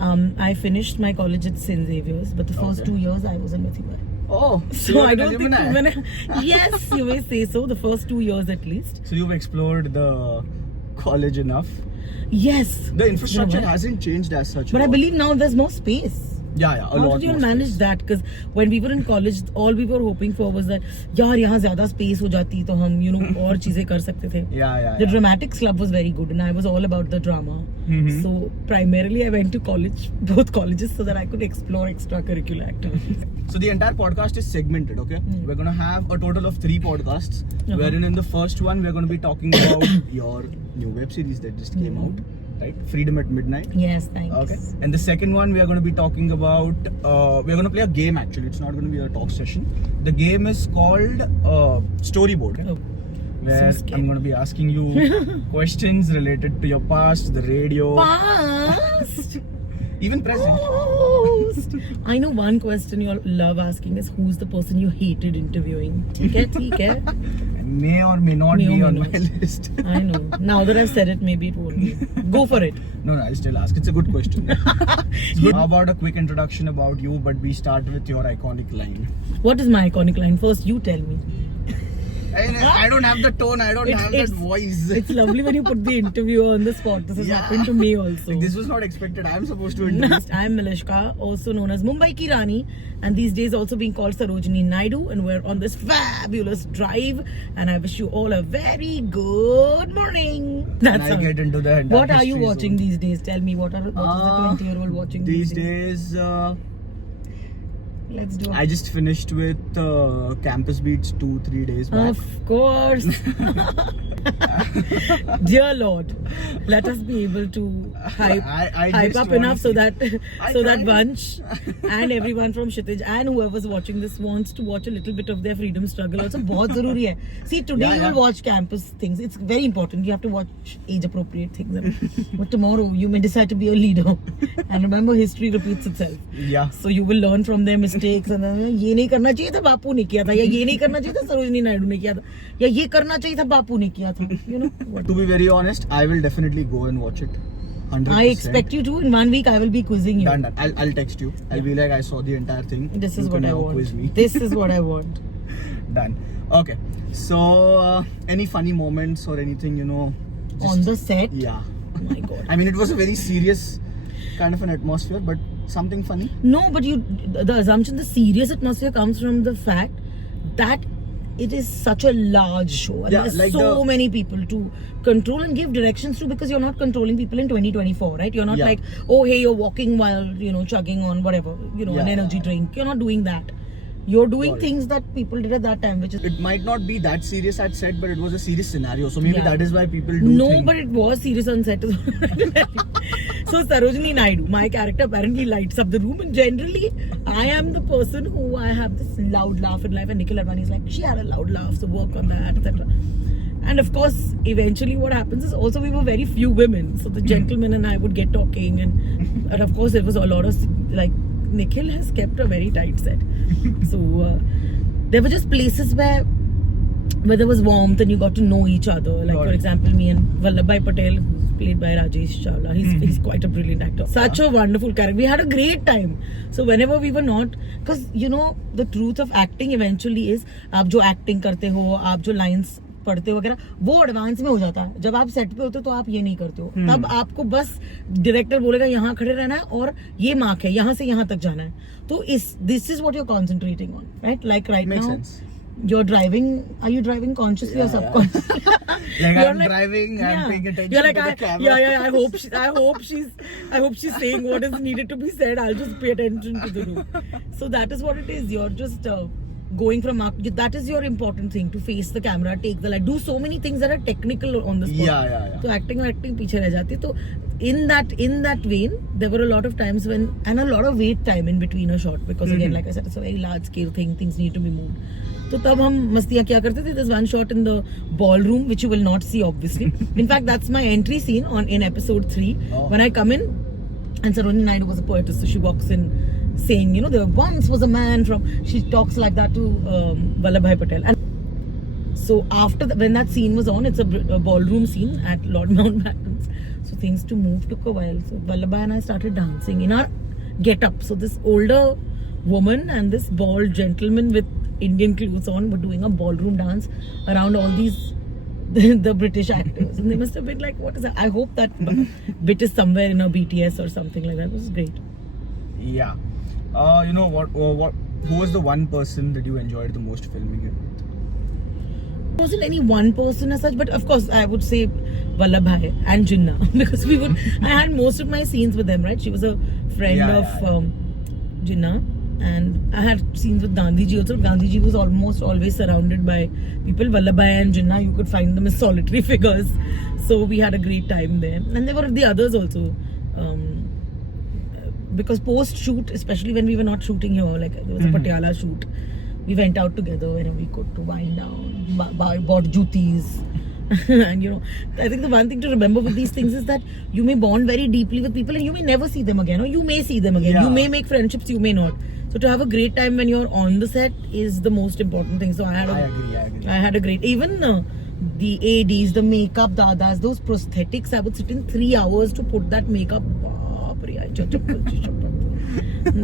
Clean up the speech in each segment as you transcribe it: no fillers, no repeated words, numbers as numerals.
I finished my college at St. Xavier's, but the first 2 years I was in Mathibai. Oh, So I don't think yes, you may say so. The first 2 years at least. So you've explored the college enough. Yes. The infrastructure hasn't changed as such. But I believe now there's more space. Yeah, a How lot did you more manage space. that? Because when we were in college, all we were hoping for was that, यार यहाँ ज़्यादा space हो जाती तो हम और चीजें कर सकते थे. Yeah. The dramatics club was very good, and I was all about the drama. Mhm. So primarily, I went to college, both colleges, so that I could explore extracurricular activities. So the entire podcast is segmented, okay? We're gonna have a total of 3 podcasts, wherein in the first one we're gonna be talking about your new web series that just came out, right? Freedom at Midnight. Yes, thanks. Okay. And the second one we are gonna be talking about, we're gonna play a game actually. It's not gonna be a talk session. The game is called Storyboard. Oh, Where so scary. I'm gonna be asking you questions related to your past, the radio, Past. even present. Past. I know one question you all love asking is who's the person you hated interviewing. Okay. May or may not May or be may on not. my list. I know. Now that I've said it, maybe it won't be. Go for it. No, I'll still ask. It's a good question. How about a quick introduction about you, but we start with your iconic line. What is my iconic line? First, you tell me. I don't have the tone, I don't have that voice. It's lovely when you put the interviewer on the spot. This has happened to me also. Like, this was not expected. I'm supposed to introduce. I'm Malishka, also known as Mumbai Ki Rani, and these days also being called Sarojini Naidu, and we're on this fabulous drive, and I wish you all a very good morning. And I'll get into the entire What are you history watching zone. these days? Tell me, what is the 20-year-old watching These days, Let's do it. I just finished with Campus Beats 2-3 days back. Of course. Dear Lord, let us be able to hype I just up wanna enough so see- that I that tried. Bunch and everyone from Kshitij and whoever's watching this wants to watch a little bit of their freedom struggle. Also, बहुत ज़रूरी है. See, today you will watch campus things. It's very important. You have to watch age-appropriate things. But tomorrow you may decide to be a leader. And remember, history repeats itself. Yeah. So you will learn from their mistakes and ये नहीं करना चाहिए था बापू ने किया था या ये नहीं करना चाहिए था सरोजनी नायडू ने किया था या ये करना चाहिए था बापू ने किया था. You know what? To be very honest, I will definitely go and watch it. 100%. I expect you to. In 1 week, I will be quizzing you. Done. I'll text you. I'll be like, I saw the entire thing. This You is can what I now want. Quiz me. This is what I want. Done. Okay. So, any funny moments or anything, On the set. Yeah. Oh my God. I mean, it was a very serious kind of an atmosphere, but something funny. No, but the assumption, the serious atmosphere comes from the fact that it is such a large show. And Yeah, there's like so many people to control and give directions to, because you're not controlling people in 2024, right? You're not like, oh, hey, you're walking while, chugging on whatever, an energy drink. You're not doing that. You're doing things that people did at that time, which is... It might not be that serious at set, but it was a serious scenario. So maybe that is why people do No, think. but it was serious on set. So Sarojini Naidu, my character, apparently lights up the room, and generally I am the person who I have this loud laugh in life, and Nikhil Advani is like, she had a loud laugh, so work on that, etc. And of course, eventually what happens is also we were very few women, so the gentleman and I would get talking, and of course there was a lot of, like, Nikhil has kept a very tight set. So there were just places where there was warmth and you got to know each other. Like, for example, me and Vallabhbhai Patel, who's played by Rajesh Chawla, he's quite a brilliant actor. Such a wonderful character. We had a great time. So whenever we were not, because the truth of acting eventually is, आप जो acting करते हो, आप जो lines पढ़ते हो वगैरह, वो एडवांस में हो जाता है. जब आप सेट पे होते हो तो आप ये नहीं करते हो. तब आपको बस डायरेक्टर बोलेगा यहाँ खड़े रहना है और ये मार्क है, यहाँ से यहाँ तक जाना है. तो this is what you're concentrating on, right? Like right Makes now, sense. you're driving. Are you driving consciously or subconsciously? Like I'm driving, I'm paying attention You're like, to the camera. yeah. I hope she's saying what is needed to be said. I'll just pay attention to the room. So that is what it is. You're just going from that is your important thing, to face the camera, take the light, do so many things that are technical on the spot. Yeah. So acting पीछे रह जाती है. तो in that vein, there were a lot of times when, and a lot of wait time in between a shot, because again, like I said, it's a very large scale thing. Things need to be moved. तो तब हम मस्तियाँ क्या करते थे? There's one shot in the ballroom which you will not see, obviously. In fact, that's my entry scene in episode 3. When I come in, and Sarojini Naidu was a poetess, so she walks in saying, there once was a man from... She talks like that to Vallabhbhai Patel. And so after when that scene was on, it's a ballroom scene at Lord Mountbatten's. So things to move took a while. So Vallabha and I started dancing in our get-up. So this older woman and this bald gentleman with Indian clothes on were doing a ballroom dance around all these the British actors, and they must have been like, "What is that?" I hope that bit is somewhere in a BTS or something like that. It was great. Yeah. You know what? Who was the one person that you enjoyed the most filming it with? There wasn't any one person as such, but of course I would say Vallabhai and Jinnah because I had most of my scenes with them, right? She was a friend of Jinnah, and I had scenes with Gandhiji also. Gandhiji was almost always surrounded by people. Vallabhai and Jinnah, you could find them as solitary figures. So we had a great time there. And there were the others also. Because post-shoot, especially when we were not shooting here, like there was a Patiala shoot, we went out together whenever we could to wind down, bought jutis. And you know, I think the one thing to remember with these things is that you may bond very deeply with people and you may never see them again, or you may see them again. Yeah. You may make friendships, you may not. So to have a great time when you're on the set is the most important thing. So I agree. I had a great, even the ADs, the makeup dadas, those prosthetics, I would sit in 3 hours to put that makeup.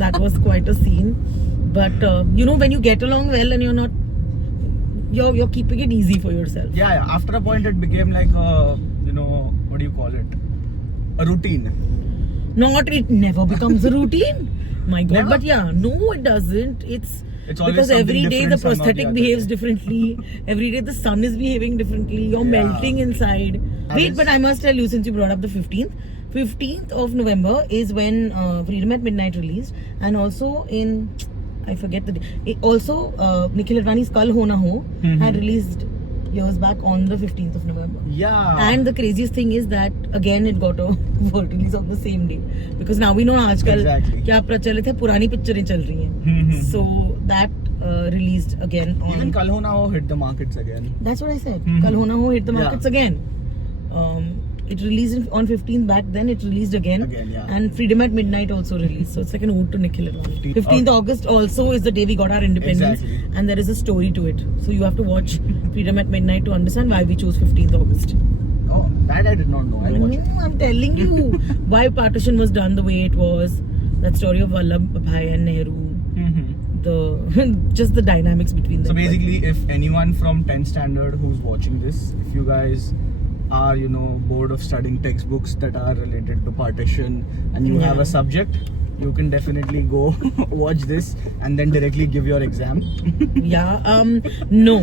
That was quite a scene. But you know, when you get along well and you're keeping it easy for yourself. Yeah. After a point, it became like a, you know, what do you call it? A routine. It never becomes a routine. My God. Never? But yeah, no, it doesn't. It's always because something every day the different, some or the prosthetic other behaves day. differently. Every day the sun is behaving differently. You're Yeah. melting inside. And But I must tell you, since you brought up the 15th. 15th of November is when Freedom at Midnight released, and also I forget the day. Also, Nikhil Advani's Kal Ho Na Ho had released years back on the 15th of November. Yeah. And the craziest thing is that again it got a world release on the same day, because now we know आजकल क्या प्रचलित है, पुरानी पिक्चरें चल रही हैं. So that released again on. Even Kal Ho Na Ho hit the markets again. That's what I said. Kal Ho Na Ho hit the markets again. It released on 15th back then. It released again. And Freedom at Midnight also released. So it's like an ode to Nikhil Advani. 15th August also is the day we got our independence. Exactly. And there is a story to it. So you have to watch Freedom at Midnight to understand why we chose 15th August. Oh, that I did not know. I'll watch it. I'm telling you why partition was done the way it was. That story of Vallabhbhai and Nehru. Just the dynamics between them. So basically, if anyone from 10th standard who's watching this, if you guys are, you know, bored of studying textbooks that are related to partition and you have a subject, you can definitely go watch this and then directly give your exam. No,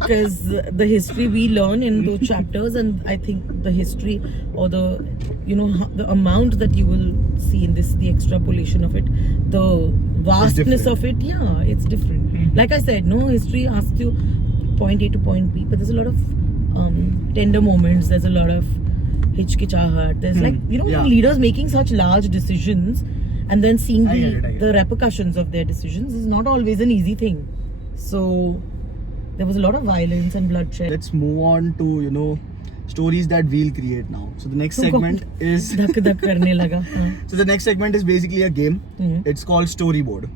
because the history we learn in those chapters, and I think the history or the, you know, the amount that you will see in this, the extrapolation of it, the vastness of it, it's different. Like I said, no, history asks you point A to point B, but there's a lot of tender moments, there's a lot of hichkichahat, there's like, you know, leaders making such large decisions and then seeing the repercussions of their decisions is not always an easy thing. So there was a lot of violence and bloodshed. Let's move on to, you know, stories that we'll create now. So the next segment is so the next segment is basically a game. It's called Storyboard.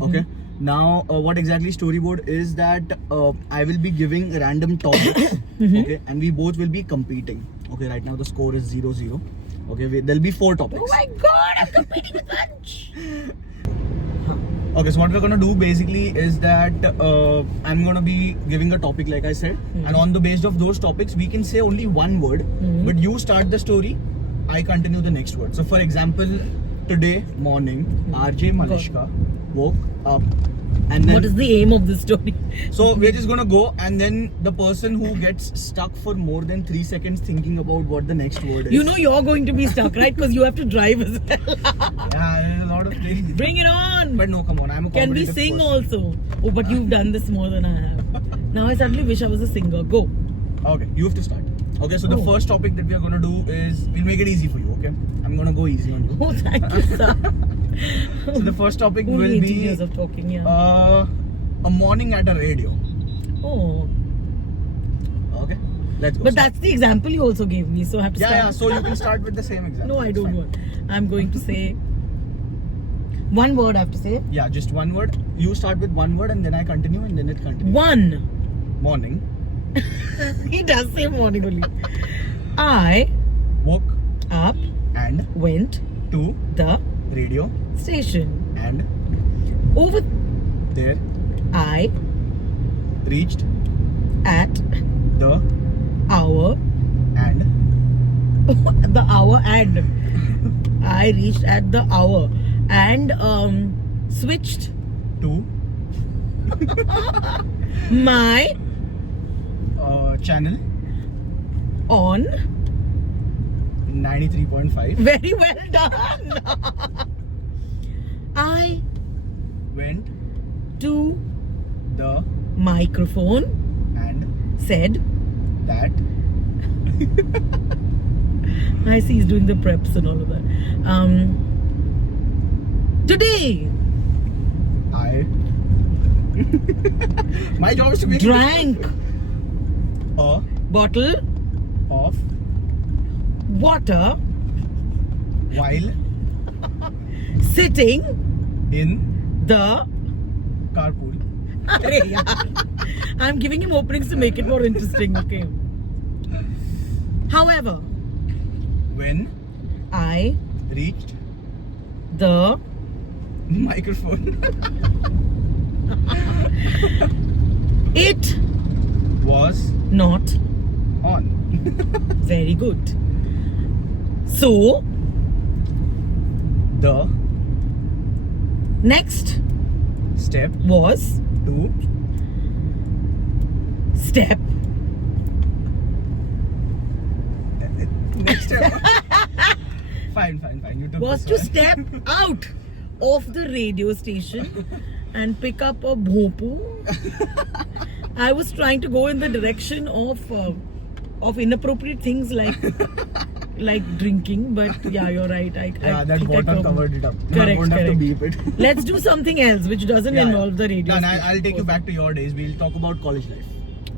Okay. Now, what exactly storyboard is that I will be giving random topics, okay, and we both will be competing. Okay, right now the score is 0-0. Okay, there'll be 4 topics. Oh my God, I'm competing with lunch. Okay, so what we're gonna do basically is that I'm gonna be giving a topic, like I said, and on the basis of those topics, we can say only one word, but you start the story, I continue the next word. So, for example, today morning, RJ Malishka woke up, and then, what is the aim of this story? So we're just gonna go, and then the person who gets stuck for more than 3 seconds thinking about what the next word is. You know you're going to be stuck, right? Because you have to drive as well. Yeah, there's a lot of things. Bring it on! But no, come on, I'm a competitive person. Can we sing also? Oh, but you've done this more than I have. Now I suddenly wish I was a singer. Go. Okay, you have to start. Okay, so the first topic that we are gonna do is, we'll make it easy for you, okay? I'm gonna go easy on you. Oh, thank you, sir. So the first topic will be years of talking, a morning at a radio. Oh. Okay, let's go. But that's the example you also gave me, so I have to start. Yeah, so you can start with the same example. No, I don't want. I'm going to say one word. I have to say. Yeah, just one word. You start with one word and then I continue and then it continues. One. Morning. He does say morning only. I woke and went to the radio station. and Over there I reached at the hour and the hour and I reached at the hour and switched to my channel on. 93.5. Very well done. I Went to the microphone, and said, that I see he's doing the preps and all of that. Today I my job is to make drank a bottle of water while sitting in the. carpool. Arey yaar. I'm giving him openings to make it more interesting. Okay. However, When I reached the microphone, it was not on. very good. So The next step was to step. next step. Fine. You took Was this to one. step out of the radio station and pick up a bhopu. I was trying to go in the direction of inappropriate things like drinking, but yeah, you're right. I Yeah, that think I bottom covered it up. Correct, Won't have to correct. beep it. Let's do something else which doesn't involve the radio. Done. station. I'll take you back to your days. We'll talk about college life.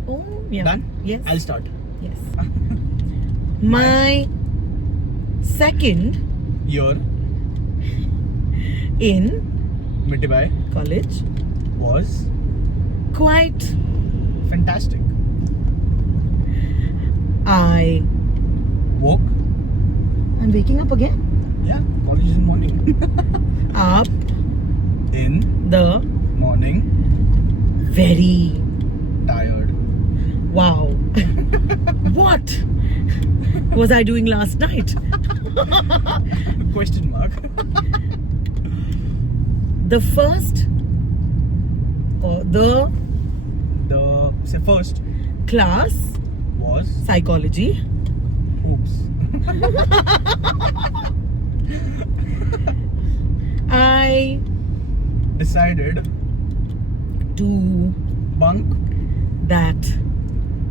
Oh, yeah. Done? Yes. I'll start. Yes. My second Year in Mitibai college was quite. fantastic. I'm waking up again. Yeah, college is in morning. Up In the morning, very. tired. Wow. What was I doing last night? Question mark. The first or the The first class was psychology. oops. I Decided to bunk that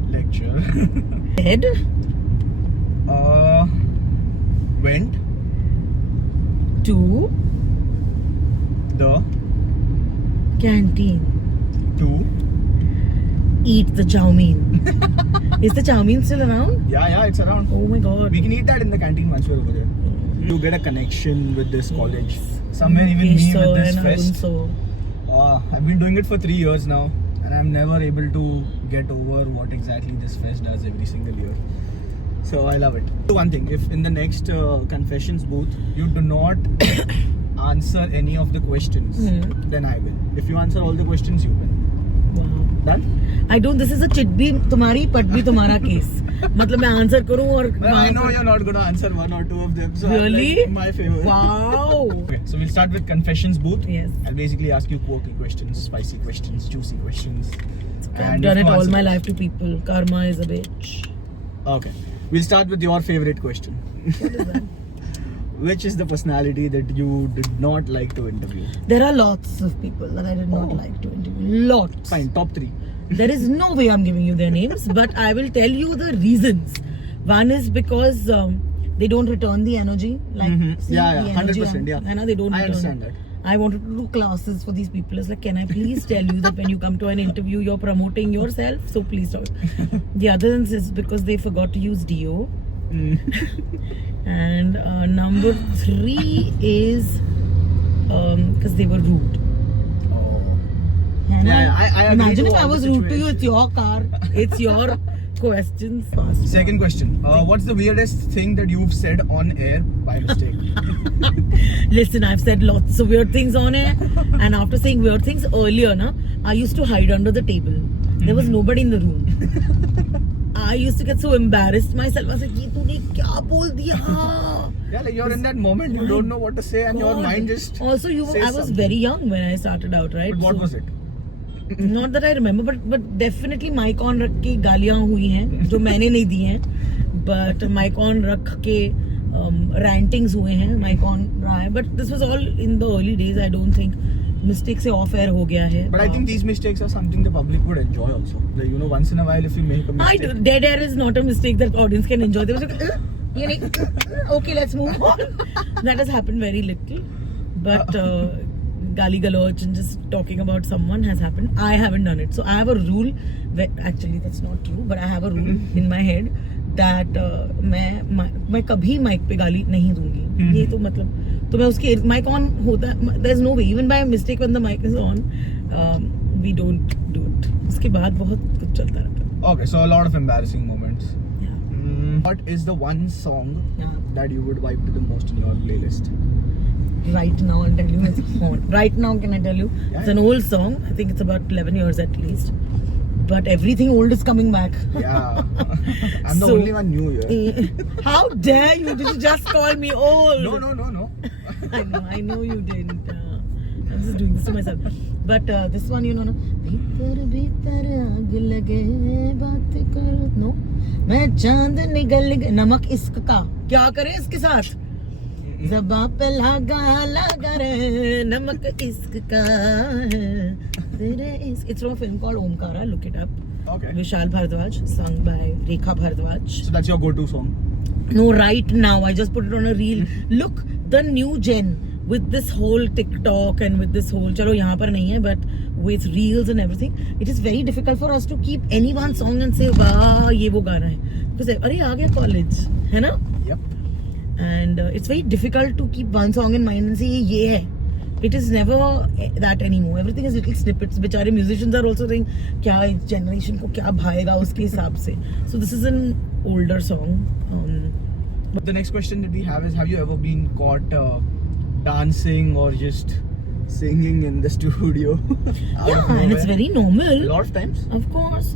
lecture. head Went to the canteen. to Eat the chow mein. Is the chow mein still around? yeah, it's around. Oh my god. We can eat that in the canteen once we're over there. You get a connection with this college. Somewhere even Mukesh me sir with this and Arun fest. sir. I've been doing it for 3 years now, and I'm never able to get over what exactly this fest does every single year. So I love it. One thing, if in the next confessions booth you do not answer any of the questions, then I will. If you answer all the questions, you win. Wow. Done? I don't. This is a chit bhi तुम्हारी पट भी तुम्हारा case. मतलब मैं answer करूं और Well, I know you're not going to answer one or two of them, so I'll Really? like my favor. Wow. Okay, so we'll start with confessions booth. Yes. I'll basically ask you quirky questions, spicy questions, juicy questions. I've if done it you all answer my those- life to people. Karma is a bitch. Okay. We'll start with your favorite question. What is that? Which is the personality that you did not like to interview? There are lots of people that I did not Oh. like to interview. Lots. Fine, top 3. There is no way I'm giving you their names, but I will tell you the reasons. One is because they don't return the energy. Like, see, Yeah, the 100%. energy, Yeah, I know they don't I return. understand that. I wanted to do classes for these people. It's like, can I please tell you that when you come to an interview, you're promoting yourself? So please stop. The other is because they forgot to use Dio. And number 3 is because they were rude. Oh. And Yeah, I agree imagine to if I all the was rude to you. It's situation. your car. It's your questions fast. Second question. What's the weirdest thing that you've said on air by mistake? Listen, I've said lots of weird things on air, and after saying weird things earlier, I used to hide under the table. There was nobody in the room. I used to get so embarrassed myself. I was like, "ये तूने क्या बोल दिया?" Yeah, like you're in that moment, you don't know what to say, and your God. mind just. Also, says I was something. very young when I started out, right? But what So- was it? Not that I remember, but definitely mic on रख के गालियाँ हुई हैं जो मैंने नहीं दी हैं, but mic on रख के rantings हुए हैं, mic on रहा है, but this was all in the early days. I don't think mistake से off air हो गया है. But I think these mistakes are something the public would enjoy also. Like, you know, once in a while, if you make a mistake. Dead air is not a mistake that audience can enjoy. They was like, ये नहीं, okay, let's move on. That has happened very little, but gali galoch and just talking about someone has happened. I haven't done it, so I have a rule. Actually, that's not true, but I have a rule in my head that मैं कभी mic पे गाली नहीं दूंगी. ये तो मतलब तो मैं उसके mic on होता है. There's no way. Even by mistake when the mic is on, we don't do it. उसके बाद बहुत कुछ चलता रहता है. Okay, so a lot of embarrassing moments. Yeah. What is the one song Yeah. that you would vibe to the most in your playlist? Right now, I'll tell you. It's on. Right now, can I tell you? Yeah. It's an old song. I think it's about 11 years at least. But everything old is coming back. Yeah. I'm the So- only one new here. How dare you? Did you just call me old? No. I know you didn't. I'm just doing this to myself. But this one, you know, no. भीतर भीतर आग लगे बात करो. No. मैं चांद निगल गए. नमक इश्क का. क्या करें इसके साथ? ज़बां पे लगा रे नमक इश्क का है तेरे इश्क. It's from a film called Omkara. Look it up. Okay. Vishal Bhardwaj, sung by Rekha Bhardwaj. So that's your go-to song. No, right now I just put it on a reel. Look, the new gen with this whole TikTok and with this whole चलो यहाँ पर नहीं है, but with reels and everything, it is very difficult for us to keep any one song and say वाह ये वो गाना है. Because अरे आ गया college है ना? Yep. And it's very difficult to keep one song in mind and say ये है. It is never that anymore. Everything is little snippets. बेचारे musicians are also saying क्या इस generation को क्या भाएगा उसके हिसाब से. So this is an older song. But the next question that we have is, have you ever been caught dancing or just singing in the studio? Out of Yeah, and nowhere? it's very normal. A lot of times. Of course,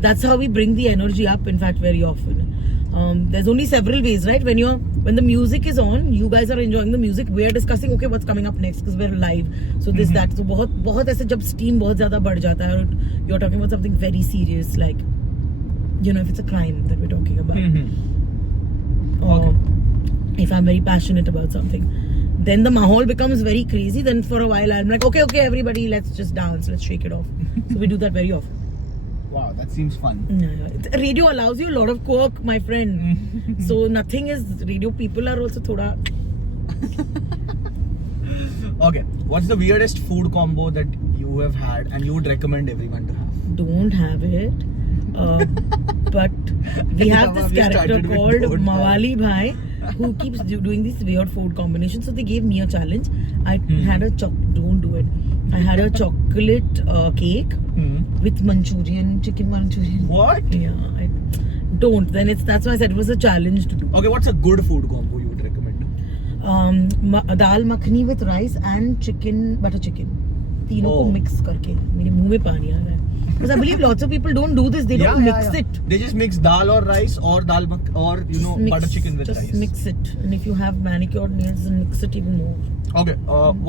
that's how we bring the energy up. In fact, very often. There's only several ways, right? When the music is on, you guys are enjoying the music. We're discussing, okay, what's coming up next because we're live. So this, that. So बहुत ऐसे जब steam बहुत ज़्यादा बढ़ जाता है और you're talking about something very serious, like, you know, if it's a crime that we're talking about. Or if I'm very passionate about something, then the mahal becomes very crazy. Then for a while I'm like, okay, everybody, let's just dance, let's shake it off. So we do that very often. Wow, that seems fun. Yeah. Radio allows you a lot of quirk, my friend. So nothing is radio. People are also thoda. Okay, what's the weirdest food combo that you have had and you would recommend everyone to have? Don't have it. But we have this We character started with called don't have. Mawali Bhai who keeps doing these weird food combinations. So they gave me a challenge. I had a don't do it. I had a chocolate cake with chicken Manchurian. What? Yeah, I don't. Then that's why I said it was a challenge to do. Okay, what's a good food combo you would recommend? Dal makhani with rice and butter chicken. तीनों को Oh. mix करके मेरे मुंह में पानी आ रहा है. Because I believe lots of people don't do this. They don't mix it. They just mix dal or rice or or Just butter chicken with just rice. mix it. And if you have manicured nails, then mix it even more. Okay,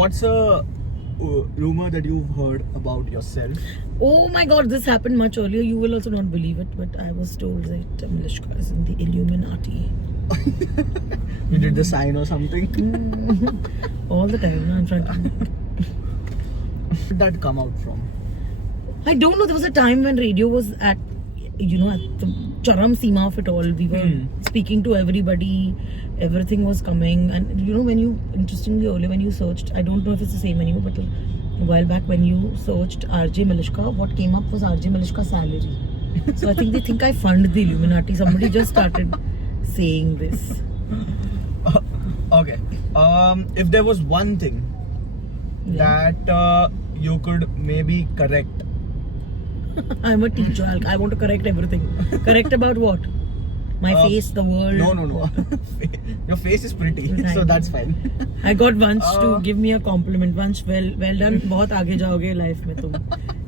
what's a rumor that you've heard about yourself? Oh my God, this happened much earlier. You will also not believe it, but I was told that Milishka is in the Illuminati. You did the sign or something? All the time. No, I'm trying to. Where did that come out from? I don't know. There was a time when radio was at the charam seema of it all. We were speaking to everybody. Everything was coming. And interestingly earlier when you searched, I don't know if it's the same anymore, but a while back when you searched RJ Milishka, what came up was RJ Milishka's salary. So I think they think I fund the Illuminati. Somebody just started saying this. Okay. If there was one thing that you could maybe correct I'm a teacher. I want to correct everything. Correct about what? My face, the world. No. Your face is pretty, Thank so you. that's fine. I got Vansh to give me a compliment. Vansh, well done. बहुत आगे जाओगे life में तुम.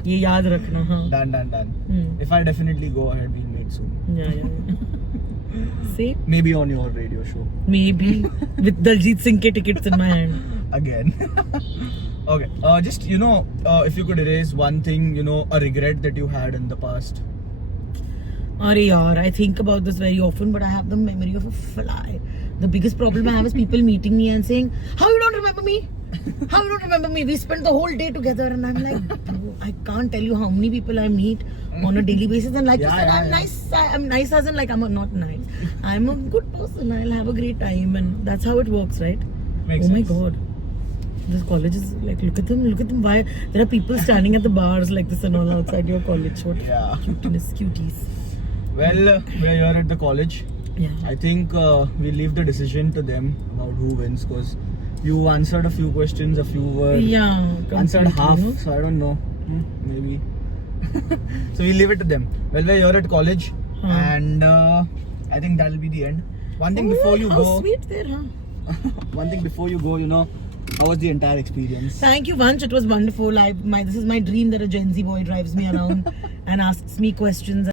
ये याद रखना हाँ. Done. If I definitely go ahead, we'll meet soon. Yeah. See? Maybe on your radio show. Maybe with Daljit Singh ke tickets in my hand. Again. Okay. Just if you could erase one thing, a regret that you had in the past. Arey yaar, I think about this very often, but I have the memory of a fly. The biggest problem I have is people meeting me and saying, "How you don't remember me? How you don't remember me? We spent the whole day together." And I'm like, bro, I can't tell you how many people I meet on a daily basis. And like you said, I'm nice. I'm nice as in like I'm not nice. I'm a good person. I'll have a great time, and that's how it works, right? Makes Oh my sense. God. This college is like, look at them. Why there are people standing at the bars like this and all outside your college? What Yeah. cuties. Well, we're here at the college. Yeah. I think we leave the decision to them about who wins because you answered a few questions, a few were Yeah. answered completely, half, you know? so I don't know. Maybe. So we leave it to them. Well, we're here at college, and I think that'll be the end. One thing before you how go, sweet there, huh? one thing before you go, how was the entire experience? Thank you, Vansh. It was wonderful. This is my dream that a Gen Z boy drives me around and asks me questions.